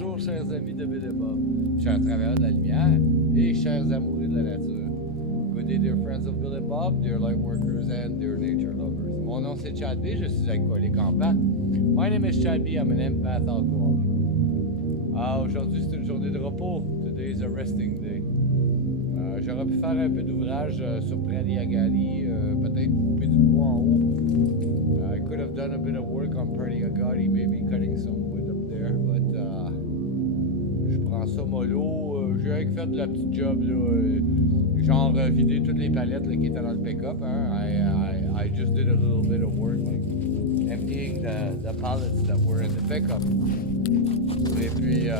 Bonjour, chers amis de Bill et Bob, chers travailleurs de la lumière et chers amoureux de la nature. Good day, dear friends of Bill and Bob, dear light workers and dear nature lovers. Mon nom c'est Chad B, je suis alcoolique en pâte. My name is Chad B, I'm an empath alcoholic. Aujourd'hui c'est une journée de repos. Today is a resting day. J'aurais pu faire un peu d'ouvrage sur Praliagari, peut-être couper du bois en haut. I could have done a bit of work on Praliagari, maybe cutting some wood up there, but je prends ça mollo. J'ai rien que fait de la petite job, là, genre vider toutes les palettes là, qui étaient dans le pick-up. Hein. I just did a little bit of work, like emptying the pallets that were in the pickup. Et puis,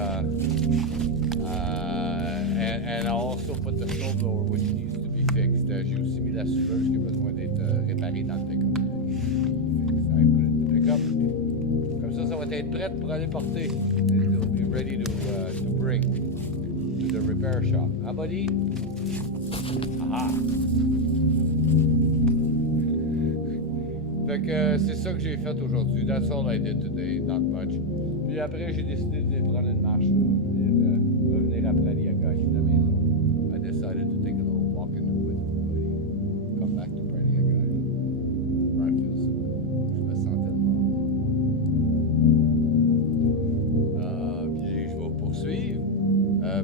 and I also put the snowblower which needs to be fixed. J'ai aussi mis la souleuse qui a besoin d'être réparée dans le pick-up. I put it in the pick-up. Comme ça va être prêt pour aller porter. It'll be ready to bring to the repair shop. Hein, buddy? Aha! Fait que c'est ça que j'ai fait aujourd'hui. That's all I did today, not much. Puis après, j'ai décidé de prendre une marche, là, de revenir après Praliagari de la maison. I decided to take a little walk in the woods, buddy. Come back to Praliagari. Where I feel so good. Je me sens tellement bien. Puis je vais poursuivre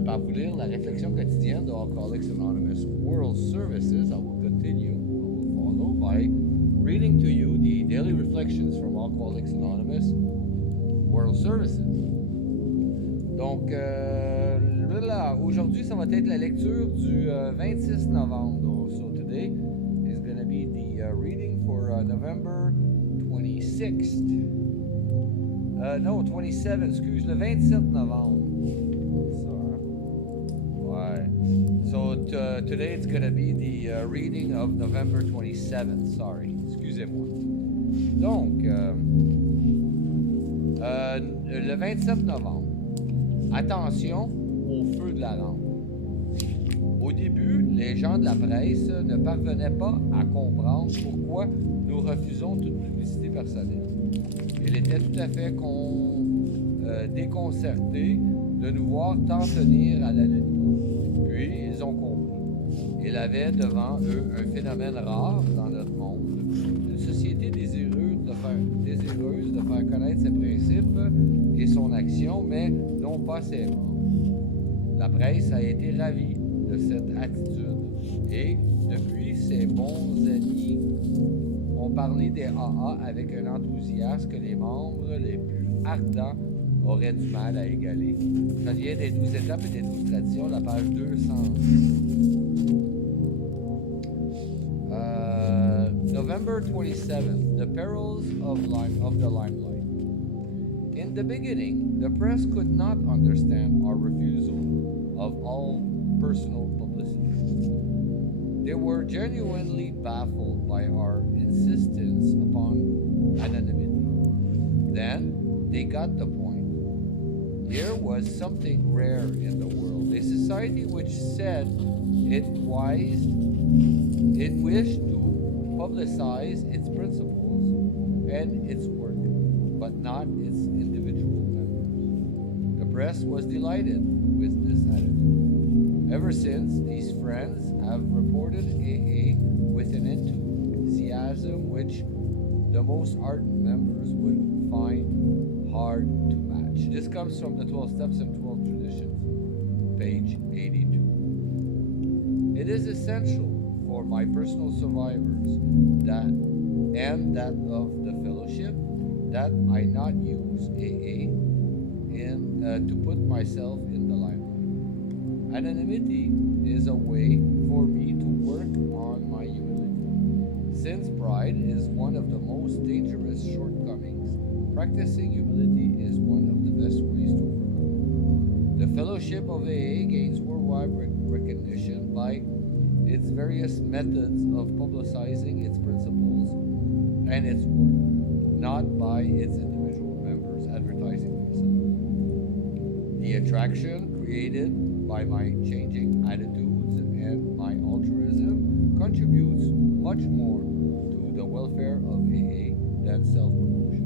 par vous lire la réflexion quotidienne de Alcooliques Anonymous World Services. I will continue, I will follow by reading to you the daily reflections from Alcooliques Anonymous World Services. Donc, aujourd'hui, ça va être la lecture du 26 novembre. So today is going to be the reading for November 26th. No, 27, excuse, le 27 novembre. Ouais. So today it's going to be the reading of November 27th. Sorry, excusez-moi. Donc, le 27 novembre, attention au feu de la lampe. Au début, les gens de la presse ne parvenaient pas à comprendre pourquoi nous refusons toute publicité personnelle. Ils étaient tout à fait déconcertés de nous voir tant tenir à l'anonymat. Puis, ils ont compris. Ils avaient devant eux un phénomène rare dans notre monde, une société désireuse de faire connaître ses principes et son action, mais non pas ses membres. La presse a été ravie de cette attitude et, depuis, ses bons amis ont parlé des AA avec un enthousiasme que les membres les plus ardents auraient du mal à égaler. Ça vient des 12 étapes et des 12 traditions, la page 200. November 27, the perils of the limelight. In the beginning, the press could not understand our refusal of all personal publicity. They were genuinely baffled by our insistence upon anonymity. Then, they got the point. Here was something rare in the world, a society which said it wished to publicize its principles and its work, but not its individual members. The press was delighted with this attitude. Ever since, these friends have reported AA with an enthusiasm which the most ardent members would find hard to match. This comes from the 12 Steps and 12 Traditions, page 82. It is essential for my personal survivors and that of the fellowship that I not use AA to put myself in the limelight. Anonymity is a way for me to work on my humility. Since pride is one of the most dangerous shortcomings, practicing humility is one of the best ways to overcome it. The fellowship of AA gains worldwide recognition by its various methods of publicizing its principles and its work, not by its individual members advertising themselves. The attraction created by my changing attitudes and my altruism contributes much more to the welfare of AA than self-promotion.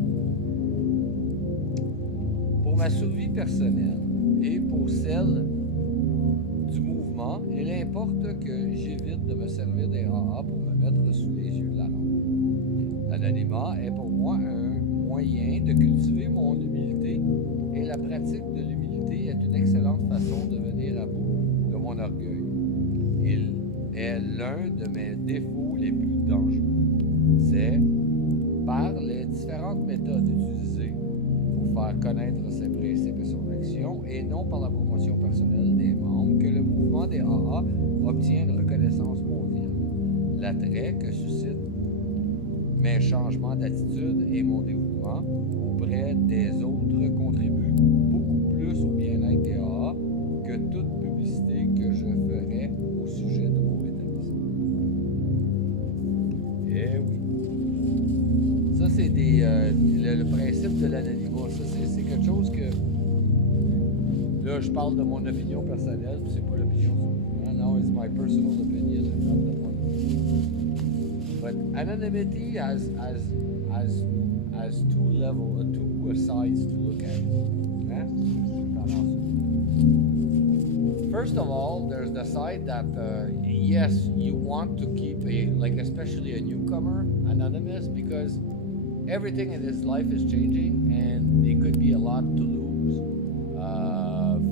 Pour ma survie personnelle et pour celle du mouvement, il importe que j'évite de me servir des AA pour me mettre sous les yeux de la lampe. L'anonymat est pour moi un moyen de cultiver mon humilité et la pratique de l'humilité est une excellente façon de venir à bout de mon orgueil. Il est l'un de mes défauts les plus dangereux. C'est par les différentes méthodes utilisées pour faire connaître ses principes et son action et non par la promotion personnelle des membres que le mouvement des AA obtient une reconnaissance mondiale. L'attrait que suscite mes changements d'attitude et mon dévouement auprès des autres contribuent beaucoup plus au bien-être des AA que toute publicité que je ferais au sujet de mon rétablissement. Eh oui. Ça, c'est le principe de l'anonymat. Ça, c'est quelque chose que... Là, je parle de mon opinion personnelle, puis c'est pas l'opinion du mouvement. No, it's my personal opinion and not the one. But anonymity has two sides to look at. Hein? First of all, there's the side that yes, you want to keep especially a newcomer anonymous because everything in his life is changing and there could be a lot to lose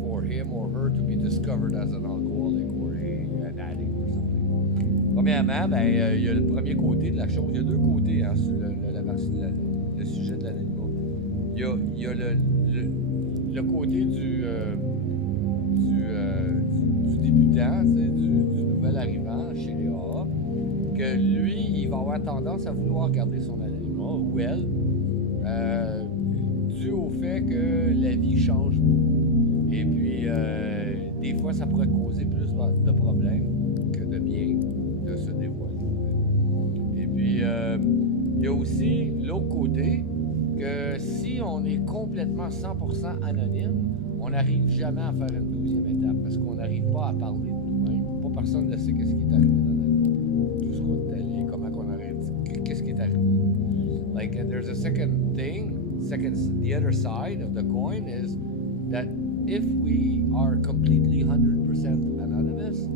for him or her to be discovered as an alcoholic or an addict or something. Premièrement, il y a le premier côté de la chose. Il y a deux côtés sur le sujet de l'anonymat. Il y a le côté du débutant, du nouvel arrivant chez les AA, que lui, il va avoir tendance à vouloir garder son anonymat, ou elle, dû au fait que la vie change beaucoup. Et puis, des fois, ça pourrait causer plus de problèmes que de bien de se dévoiler. Et puis, il y a aussi l'autre côté, que si on est complètement 100% anonyme, on n'arrive jamais à faire une 12e étape parce qu'on n'arrive pas à parler de nous-mêmes. Pas personne ne sait qu'est-ce qui est arrivé dans notre vie. Tout ce qu'on est allé, comment qu'on arrive, qu'est-ce qui est arrivé. Like, there's a second thing, the other side of the coin is that if we are completely 100% anonymous,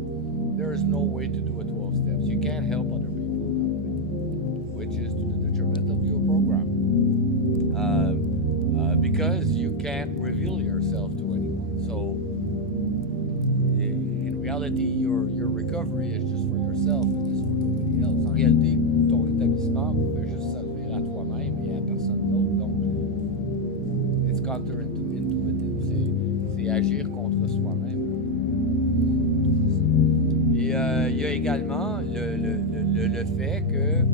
there is no way to do a 12 steps. You can't help other people that way, which is to the detriment of your program. Because you can't reveal yourself to anyone. So, in reality, your recovery is just for yourself and it's for nobody else. En réalité, ton rétablissement peut juste servir à toi-même et à personne d'autre. Donc, it's counterintuitive. C'est agir contre soi-même. Et il y a également le fait que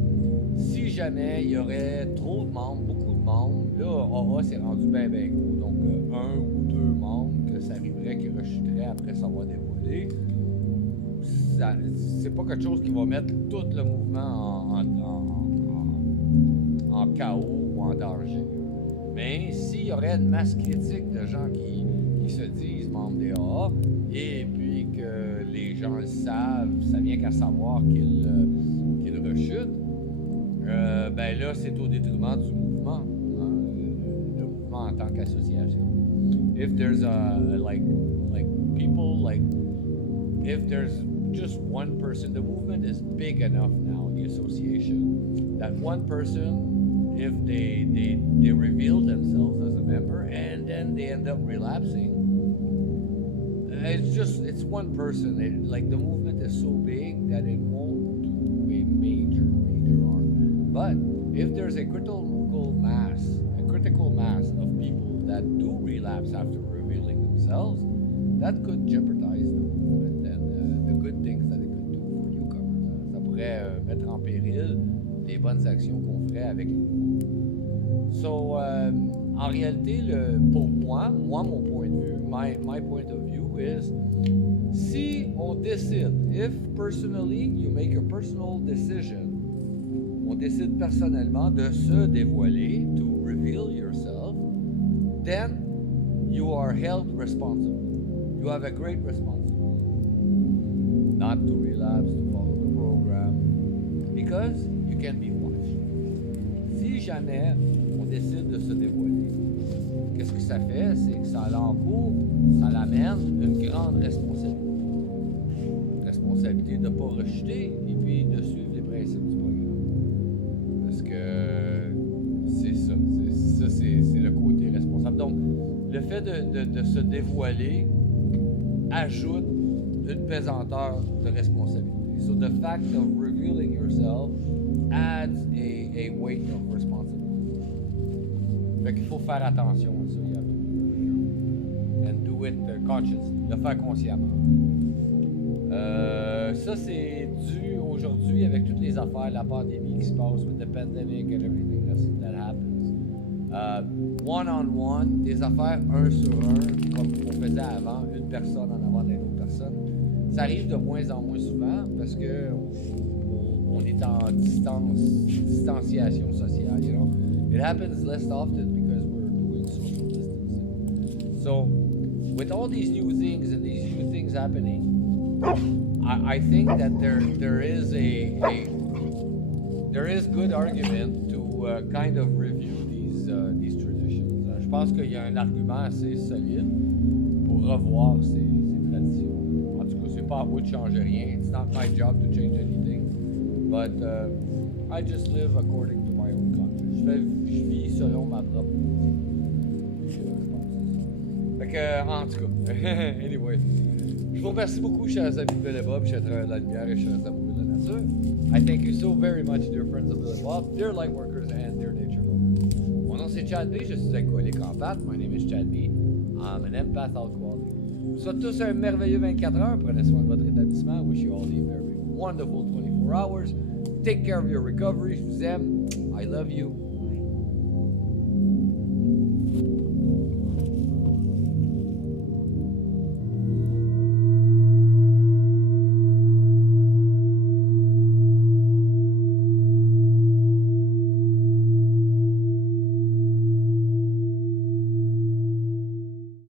si jamais il y aurait trop de membres, beaucoup de membres, là, AA s'est rendu bien gros. Donc, un ou deux membres, que ça arriverait qu'ils rechuteraient après s'avoir dévoilé. C'est pas quelque chose qui va mettre tout le mouvement en chaos ou en danger. Mais s'il y aurait une masse critique de gens qui se disent membres des AA, et puis que les gens le savent, ça vient qu'à savoir qu'ils rechutent, ben là, c'est au détriment du mouvement, le mouvement en tant qu'association. If there's if there's just one person, the movement is big enough now, the association, that one person, if they reveal themselves as a member and then they end up relapsing, it's one person. The movement is so big that it won't do a major harm. But if there's a critical mass of people that do relapse after revealing themselves, that could jeopardize the movement and the good things that it could do for newcomers. Ça pourrait mettre en péril les bonnes actions qu'on ferait avec les nouveaux. So, en réalité, pour moi, mon point de vue, my point of view is, si on décide, if personally you make a personal decision, on décide personnellement de se dévoiler, to reveal yourself, then you are held responsible. You have a great responsibility. Not to relapse, to follow the program, because you can be watched. Si jamais on décide de se dévoiler, qu'est-ce que ça fait? C'est que ça l'encourt, ça l'amène une grande responsabilité. Responsabilité de ne pas rejeter et puis de suivre les principes du programme. Parce que c'est ça. C'est le côté responsable. Donc, le fait de se dévoiler ajoute une pesanteur de responsabilité. So the fact of revealing yourself adds a weight of responsibility. Fait qu'il faut faire attention à ça. You have to be very careful. And do it consciously. Le faire consciemment. Ça, c'est dû aujourd'hui avec toutes les affaires, la pandémie qui se passe, with the pandemic and everything that happens. One-on-one, des affaires un sur un, comme on faisait avant, une personne en avant d'une autre personne. Ça arrive de moins en moins souvent parce que on est en distanciation sociale, you know. It happens less often because we're doing social distancing. So, with all these new things and these new things happening, I think that there is good argument to kind of review these traditions. Je pense qu'il y a un argument assez solide pour revoir ces traditions. En tout cas, c'est pas à moi de changer rien. It's not my job to change anything. But I just live according to my own conscience. Je vis selon ma propre je pense. Fait que, en tout cas, anyway. Je vous remercie beaucoup, chers amis de Bill et Bob, chers travailleurs de la lumière et chers amoureux de la nature. I thank you so very much, dear friends of Bill and Bob, dear light workers and dear nature lovers. Mon nom c'est Chad B, je suis alcoolique en pâte. My name is Chad B. I'm an empath alcoholic. Je vous souhaite tous un merveilleux 24 heures. Prenez soin de votre rétablissement. Wish you all a very wonderful 24 hours. Take care of your recovery. Je vous aime. I love you.